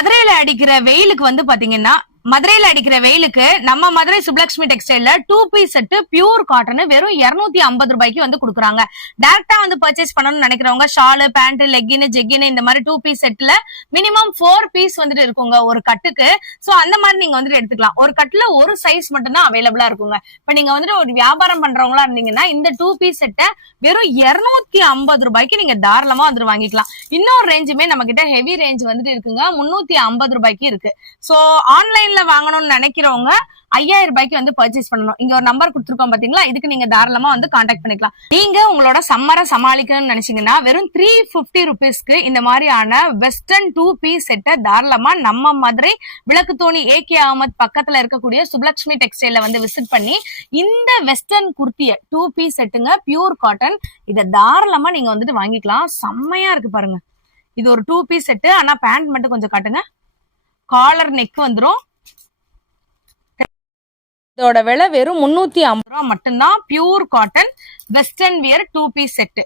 மதுரையில அடிக்கிற வெயிலுக்கு வந்து பாத்தீங்கன்னா மதுரையில அடிக்கிற வெயிலுக்கு நம்ம மதுரை சுப்லக்ஷ்மி டெக்ஸ்டைல்ல 2 பீஸ் செட் பியூர் காட்டன் வெறும் 250 ரூபாய்க்கு வந்து கொடுக்குறாங்க. டைரக்டா வந்து பர்ச்சேஸ் பண்ணணும்னு நினைக்கிறவங்க ஷாலு பேண்ட் லெக்கின் ஜெக்கின் இந்த மாதிரி 2 பீஸ் செட்ல மினிமம் 4 பீஸ் வந்துட்டு இருக்குங்க ஒரு கட்டுக்கு. சோ அந்த மாதிரி நீங்க வந்துட்டு எடுத்துக்கலாம். ஒரு கட்டுல ஒரு சைஸ் மட்டும் தான் அவைலபிளா இருக்குங்க. இப்ப நீங்க வந்துட்டு ஒரு வியாபாரம் பண்றவங்களா இருந்தீங்கன்னா இந்த 2 பீஸ் செட்டை வெறும் 250 ரூபாய்க்கு நீங்க தாராளமா வந்துட்டு வாங்கிக்கலாம். இன்னொரு ரேஞ்சுமே நம்ம கிட்ட ஹெவி ரேஞ்ச் வந்துட்டு இருக்குங்க, 350 ரூபாய்க்கு இருக்கு. சோ ஆன்லைன்ல வாங்கணும்னு நினைக்கிறவங்க 5000 ரூபாய்க்கு வந்து பர்ச்சேஸ் பண்ணணும். இங்க ஒரு நம்பர் கொடுத்துருக்கோம் பாத்தீங்களா, இதுக்கு நீங்க தாராளமா வந்து கான்டாக்ட் பண்ணிக்கலாம். நீங்க உங்களோட சம்மரை சமாளிக்கணும்னு நினைச்சீங்கன்னா வெறும் 350 ருபீஸ்க்கு இந்த மாதிரியான வெஸ்டர்ன் 2 பீஸ் செட்டை தாராளமா நம்ம மதுரை விளக்கு தோணி ஏகே அகமத் பக்கத்துல இருக்கக்கூடிய சுப்லக்ஷ்மி டெக்ஸ்டைல்ல வந்து விசிட் பண்ணி இந்த வெஸ்டர்ன் குர்த்திய 2 பீஸ் செட்டுங்க பியூர் காட்டன், இதை தாராளமா நீங்க வந்துட்டு வாங்கிக்கலாம். செம்மையா இருக்கு பாருங்க. இது ஒரு 2 பீஸ் செட்டு. ஆனா பேண்ட் மட்டும் கொஞ்சம் காட்டுங்க. காலர் நெக் வந்துரும். இதோட விலை வெறும் 350 ரூபா மட்டும்தான். Pure cotton western wear 2 piece set.